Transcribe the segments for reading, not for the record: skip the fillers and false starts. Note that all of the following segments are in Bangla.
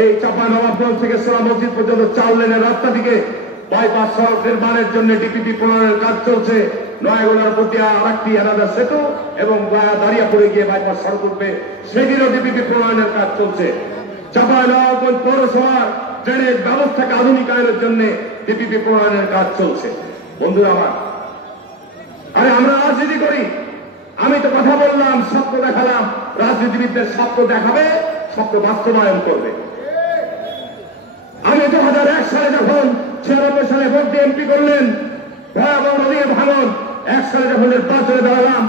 এই চাঁপাইনবাবগঞ্জ থেকে সোনা মসজিদ পর্যন্ত 4 লেনের রাস্তাটিকে বাইপাস সড়ক নির্মাণের জন্য ডিপিপি প্রণয়নের কাজ চলছে। নয়াগড়ার প্রতি আরেকটি আলাদা সেতু এবং দাঁড়িয়াপুরে গিয়ে বাইপাস সড়ক উঠবে, সেটিরও ডিপিপি প্রণয়নের কাজ চলছে। চাঁপাইনবাবগঞ্জ পৌরসভার ড্রেনেজ ব্যবস্থাকে আধুনিকায়নের জন্য ডিপিপি প্রণয়নের কাজ চলছে। বন্ধুরা আমার, আরে আমরা রাজনীতি করি, আমি তো কথা বললাম, স্বপ্ন দেখালাম, রাজনীতিবিদদের স্বপ্ন দেখাবে, স্বপ্ন বাস্তবায়ন করবে। আমি 2001 সালে যখন 96 সালে ভোট দিয়ে এমপি করলেন, ভয়াবহ নদী ভাঙন, 1 সালে যখন নির্বাচনে দাঁড়ালাম,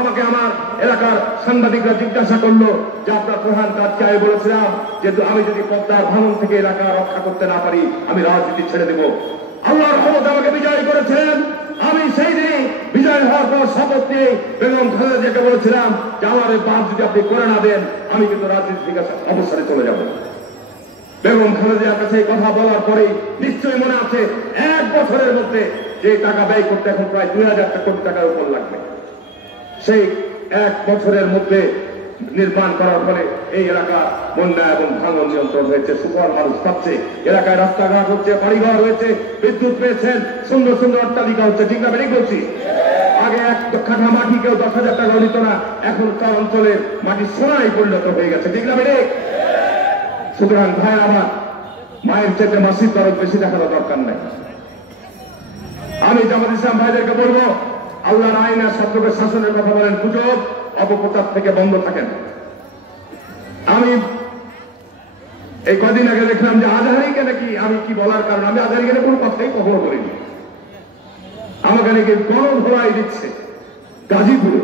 আমাকে আমার এলাকার সাংবাদিকরা জিজ্ঞাসা করলো যে আপনার প্রধান কাজ কি? আমি বলেছিলাম যে আমি যদি পদ্মার ভাঙন থেকে এলাকা রক্ষা করতে না পারি আমি রাজনীতি ছেড়ে দেব। আল্লাহর রহমতে আমাকে বিজয় করেছিলেন। আমি সেই দিনই বিজয় হওয়ার পর শপথ নিয়ে বেগম খালেদা জিয়াকে বলেছিলাম যে আমার এই বাদ যদি আপনি করে না দেন আমি কিন্তু রাজনীতি থেকে অবসরে চলে যাব। বেগম খালেদা জিয়ার কাছে এই কথা বলার পরেই নিশ্চয়ই মনে আছে 1 বছরের মধ্যে যে টাকা ব্যয় করতে এখন প্রায় 2000 কোটি টাকার উপর লাগবে, সেই 1 বছরের মধ্যে নির্মাণ করার ফলে এই এলাকা বন্যা এবং ভাঙন নিয়ন্ত্রণ হয়েছে, সুফল মানুষ পাচ্ছে, এলাকায় রাস্তাঘাট হচ্ছে, বাড়িঘর হয়েছে, বিদ্যুৎ পেয়েছেন, সুন্দর সুন্দর অট্টালিকা হচ্ছে। ঠিক না বেরিক বলছি? আগে 1 কাঠা মাটি কেউ 10,000 টাকা নিত না, এখন তার অঞ্চলের মাটি সোনায় পরিণত হয়ে গেছে। ঠিক না বেরিক? সুতরাং ভাই আমার, মায়ের চেয়ে মাসির দরদ বেশি দেখানো দরকার নাই। আমি জামাত ইসলাম ভাইদেরকে বলবো, আল্লাহর আইন আর সত্যকে শাসনের কথা বলেন, গুজব অপপ্রচার থেকে বন্ধ থাকেন। আমি এই কদিন আগে দেখলাম যে আজহারিকে নাকি, আমি কি বলার কারণ, আমি আজহারিকে কোনো কথাই কখনো বলিনি, আমাকে নাকি গণধোলাই দিচ্ছে গাজীপুরে।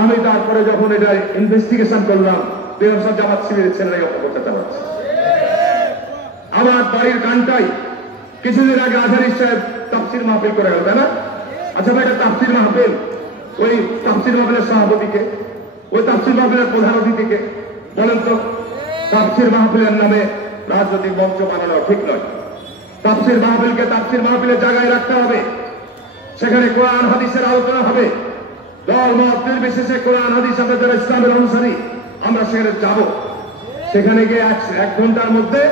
আমি তারপরে যখন এটা ইনভেস্টিগেশন করলাম, বেহসা জামাত শিবিরের ছেলেরাই অপপ্রচার চালাচ্ছে। আমার বাড়ির কানটাই কিছুদিন আগে আজহারি সাহেব তাফসির মাহফিল করে গেল, তাই না? আচ্ছা ভাই, এটা তাফসির মাহফিল, ওই তাফসির মাহফিলের সভাপতিকে, ওই তাফসির মাহফিলের প্রধান অতিথিকে বলেন তো, তাফসির মাহফিলের নামে রাজনৈতিক মঞ্চ বানানো ঠিক নয়। তাফসির মাহফিলকে তাফসির মাহফিলের জায়গায় রাখতে হবে, সেখানে কোরআন হাদিসের আলোচনা হবে, দল মত নির্বিশেষে কোরআন হাদিস আমরা যারা ইসলামের অনুসারী আমরা সেখানে যাব। সেখানে গিয়ে 1 ঘন্টার মধ্যে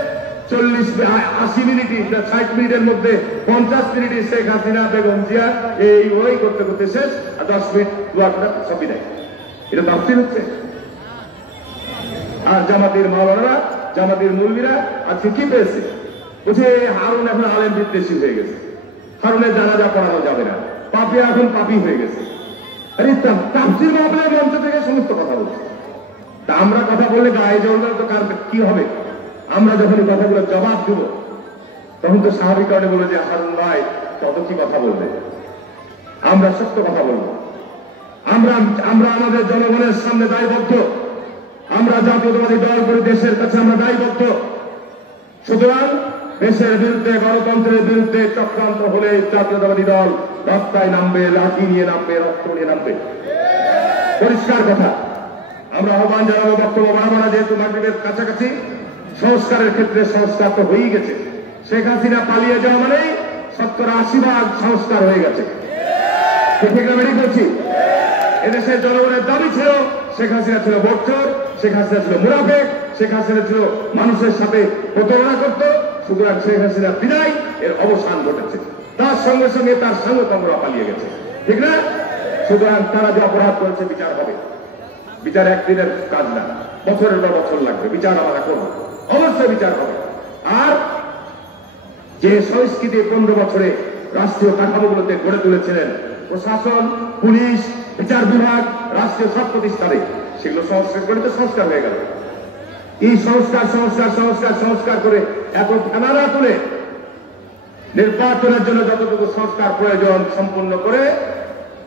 80 মিনিট 60 মিনিটের মধ্যে 50 মিনিটে শেখ হাসিনা বেগম জিয়া এই ওই করতে করতে শেষ, আর 10 মিনিট দোয়া করে সবই দেয়। এটা তাফসীর হচ্ছে? আর জামাতের মাওলানারা, জামাতের মুলবিরা আজকে কি পেয়েছে? বলছে হারুন এখন আলেম বিদ্বেষী হয়ে গেছে, হারুনের জানাজা পড়ানো যাবে না, পাপি এখন পাপি হয়ে গেছে। আরে তাফসীর মাহফিলের মঞ্চ থেকে সমস্ত কথা বলছে। তা আমরা কথা বললে গায়ে জ্বলবে তো কার কি হবে? আমরা যখন এই কথাগুলো জবাব দিব তখন তো স্বাভাবিক কারণে বলে যে হারুন ভাই কত কি কথা বলবে। আমরা সত্য কথা বলবো, আমরা আমাদের জনগণের সামনে দায়বদ্ধ, আমরা জাতীয়তাবাদী দল করে দেশের কাছে আমরা দায়বদ্ধ। সুতরাং দেশের বিরুদ্ধে, গণতন্ত্রের বিরুদ্ধে চক্রান্ত হলে জাতীয়তাবাদী দল রাস্তায় নামবে, লাঠি নিয়ে নামবে, রক্ত নিয়ে নামবে, পরিষ্কার কথা। আমরা আহ্বান জানাবো, বক্তব্য বাড়াবো না, যেহেতু মাগরিবের কাছাকাছি। সংস্কারের ক্ষেত্রে সংস্কার তো হয়েই গেছে, শেখ হাসিনা পালিয়ে যাওয়া মানেই 70-80% সংস্কার হয়ে গেছে। ঠিক না বেরিয়ে বলছি? এদেশের জনগণের দাবি ছিল শেখ হাসিনা ছিল বর্চর, শেখ হাসিনা ছিল মুনাফেক, শেখ হাসিনা ছিল মানুষের সাথে প্রতারণা করত। সুতরাং শেখ হাসিনা বিদায়, এর অবসান ঘটেছে, তার সঙ্গে সঙ্গে তার সঙ্গতমরা পালিয়ে গেছে। ঠিক না? সুতরাং তারা যে অপরাধ করেছে বিচার হবে, বিচার একদিনের কাজ না, বছরের পর বছর লাগবে, বিচার আমরা করবো, অবশ্যই বিচার হবে। আর যে সংস্কৃতি 15 বছরে রাষ্ট্রীয় কাঠামোগুলোতে গড়ে তুলেছিলেন, প্রশাসন, পুলিশ, বিচার বিভাগ, রাষ্ট্রীয় সব প্রতিষ্ঠানে, সেগুলো সংস্কার করে তো সংস্কার হয়ে গেল। এই সংস্কার সংস্কার সংস্কার সংস্কার করে এত ঝামেলা তুলে নির্বাচনের জন্য যতটুকু সংস্কার প্রয়োজন সম্পূর্ণ করে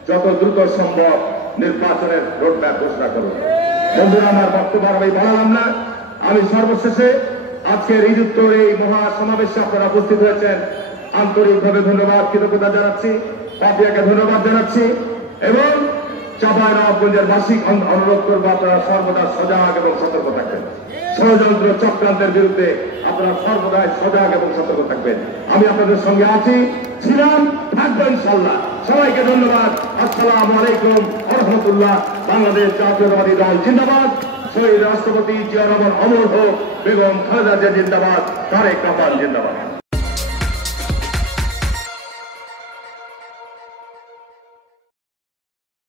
যত দ্রুত সম্ভব নির্বাচনের রোডম্যাপ ঘোষণা করুন। বন্ধুরা, আমার বক্তব্য আমি বাড়ালাম না। আমি সর্বশেষে আজকের ঈদুত্তর এই মহা সমাবেশে আপনারা উপস্থিত হয়েছেন, আন্তরিকভাবে ধন্যবাদ, কৃতজ্ঞতা জানাচ্ছি, পাপিয়াকে ধন্যবাদ জানাচ্ছি এবং চাঁপাইনবাবগঞ্জের বার্ষিক অনুরোধ করবো আপনারা সর্বদা সজাগ এবং সতর্ক থাকবেন। ষড়যন্ত্র চক্রান্তের বিরুদ্ধে আপনারা সর্বদাই সজাগ এবং সতর্ক থাকবেন। আমি আপনাদের সঙ্গে আছি, ছিলাম, থাকবেন ইনশাআল্লাহ। সবাইকে ধন্যবাদ। আসসালামু আলাইকুম ওয়া রাহমাতুল্লাহ। বাংলাদেশ জাতীয়তাবাদী দল জিন্দাবাদ। শহীদ রাষ্ট্রপতি জিয়া রহমান অমর হোক, বেগম খালেদা জিয়া জিন্দাবাদ, তারেক রহমান জিন্দাবাদ।